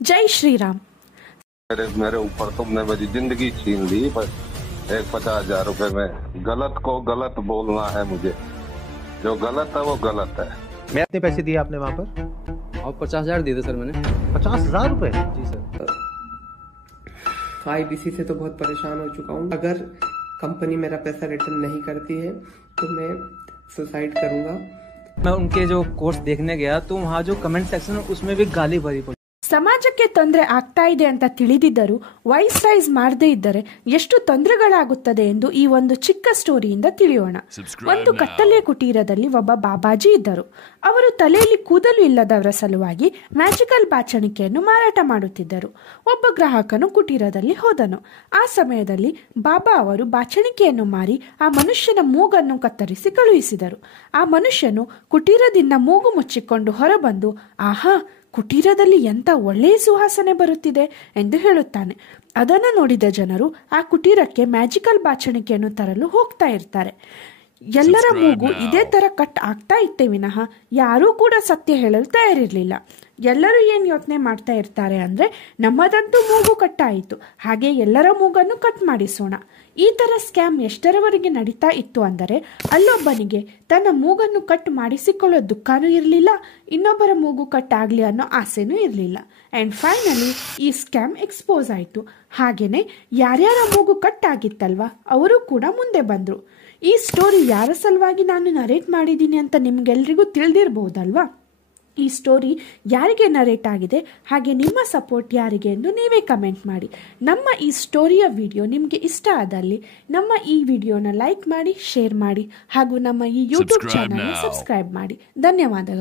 जय श्री राम। मेरे ऊपर तुमने मेरी जिंदगी छीन ली। बस एक 50,000 रुपए में गलत को गलत बोलना है मुझे। जो गलत है वो गलत है। मैं कितने पैसे दिए आपने वहाँ पर? और 50,000 दिए थे सर मैंने। 50,000 रुपए? जी सर। भाई इसी से तो बहुत परेशान हो चुका हूँ। अगर कंपनी मेरा पैसा रिटर्न नहीं करती है तो मैं सुसाइड करूंगा। मैं उनके जो कोर्स देखने गया तो वहाँ जो कमेंट सेक्शन है उसमें भी गाली भरी पड़ी। ಸಮಾಜಕ್ಕೆ ತೊಂದರೆ ಆಗ್ತಾ ಇದೆ ಅಂತ ತಿಳಿದಿದ್ದರೂ ವಾಯ್ಸ್ ರೈಸ್ ಮಾಡದೇ ಇದ್ದರೆ ಎಷ್ಟು ತೊಂದರೆಗಳಾಗುತ್ತದೆ ಎಂದು ಈ ಒಂದು ಚಿಕ್ಕ ಸ್ಟೋರಿಯಿಂದ ತಿಳಿಯೋಣ. ಒಂದು ಕತ್ತಲೆಯ ಕುಟೀರದಲ್ಲಿ ಒಬ್ಬ ಬಾಬಾಜಿ ಇದ್ದರು. ಅವರು ತಲೆಯಲ್ಲಿ ಕೂದಲು ಇಲ್ಲದವರ ಸಲುವಾಗಿ ಮ್ಯಾಜಿಕಲ್ ಬಾಚಣಿಕೆಯನ್ನು ಮಾರಾಟ ಮಾಡುತ್ತಿದ್ದರು. ಒಬ್ಬ ಗ್ರಾಹಕನು ಕುಟೀರದಲ್ಲಿ ಹೋದನು. ಆ ಸಮಯದಲ್ಲಿ ಬಾಬಾ ಅವರು ಬಾಚಣಿಕೆಯನ್ನು ಮಾರಿ ಆ ಮನುಷ್ಯನ ಮೂಗನ್ನು ಕತ್ತರಿಸಿ ಕಳುಹಿಸಿದರು. ಆ ಮನುಷ್ಯನು ಕುಟೀರದಿಂದ ಮೂಗು ಮುಚ್ಚಿಕೊಂಡು ಹೊರಬಂದು, ಆಹಾ, ಕುಟೀರದಲ್ಲಿ ಎಂತ ಒಳ್ಳೆಯ ಸುವಾಸನೆ ಬರುತ್ತಿದೆ ಎಂದು ಹೇಳುತ್ತಾನೆ. ಅದನ್ನು ನೋಡಿದ ಜನರು ಆ ಕುಟೀರಕ್ಕೆ ಮ್ಯಾಜಿಕಲ್ ಬಾಚಣಿಕೆಯನ್ನು ತರಲು ಹೋಗ್ತಾ ಇರ್ತಾರೆ. ಎಲ್ಲರ ಮೂಗು ಇದೇ ತರ ಕಟ್ ಆಗ್ತಾ ಇತ್ತೆ ವಿನಃ ಯಾರೂ ಕೂಡ ಸತ್ಯ ಹೇಳಲು ತಯಾರಿರಲಿಲ್ಲ. ಎಲ್ಲರೂ ಏನ್ ಯೋಚನೆ ಮಾಡ್ತಾ ಇರ್ತಾರೆ ಅಂದ್ರೆ, ನಮ್ಮದಂತೂ ಮೂಗು ಕಟ್ಟಾಯಿತು, ಹಾಗೆ ಎಲ್ಲರ ಮೂಗನ್ನು ಕಟ್ ಮಾಡಿಸೋಣ. ಈ ತರ ಸ್ಕ್ಯಾಮ್ ಎಷ್ಟರವರೆಗೆ ನಡೀತಾ ಇತ್ತು ಅಂದರೆ, ಅಲ್ಲೊಬ್ಬನಿಗೆ ತನ್ನ ಮೂಗನ್ನು ಕಟ್ ಮಾಡಿಸಿಕೊಳ್ಳೋ ದುಃಖನೂ ಇರಲಿಲ್ಲ, ಇನ್ನೊಬ್ಬರ ಮೂಗು ಕಟ್ ಆಗ್ಲಿ ಅನ್ನೋ ಆಸೆನೂ ಇರಲಿಲ್ಲ. ಅಂಡ್ ಫೈನಲಿ ಈ ಸ್ಕ್ಯಾಮ್ ಎಕ್ಸ್ಪೋಸ್ ಆಯಿತು. ಹಾಗೇನೆ ಯಾರ್ಯಾರ ಮೂಗು ಕಟ್ ಆಗಿತ್ತಲ್ವಾ ಅವರು ಕೂಡ ಮುಂದೆ ಬಂದ್ರು. ಈ ಸ್ಟೋರಿ ಯಾರ ಸಲುವಾಗಿ ನಾನು ನರೇಟ್ ಮಾಡಿದ್ದೀನಿ ಅಂತ ನಿಮ್ಗೆಲ್ರಿಗೂ ತಿಳಿದಿರಬಹುದಲ್ವಾ. ಈ ಸ್ಟೋರಿ ಯಾರಿಗೆ ನರೇಟ್ ಆಗಿದೆ, ಹಾಗೆ ನಿಮ್ಮ ಸಪೋರ್ಟ್ ಯಾರಿಗೆ ಎಂದು ನೀವೇ ಕಮೆಂಟ್ ಮಾಡಿ. ನಮ್ಮ ಈ ಸ್ಟೋರಿಯ ವಿಡಿಯೋ ನಿಮಗೆ ಇಷ್ಟ ಆದಲ್ಲಿ ನಮ್ಮ ಈ ವಿಡಿಯೋನ ಲೈಕ್ ಮಾಡಿ, ಶೇರ್ ಮಾಡಿ, ಹಾಗೂ ನಮ್ಮ ಈ ಯೂಟ್ಯೂಬ್ ಚಾನಲ್ನ ಸಬ್ಸ್ಕ್ರೈಬ್ ಮಾಡಿ. ಧನ್ಯವಾದಗಳು.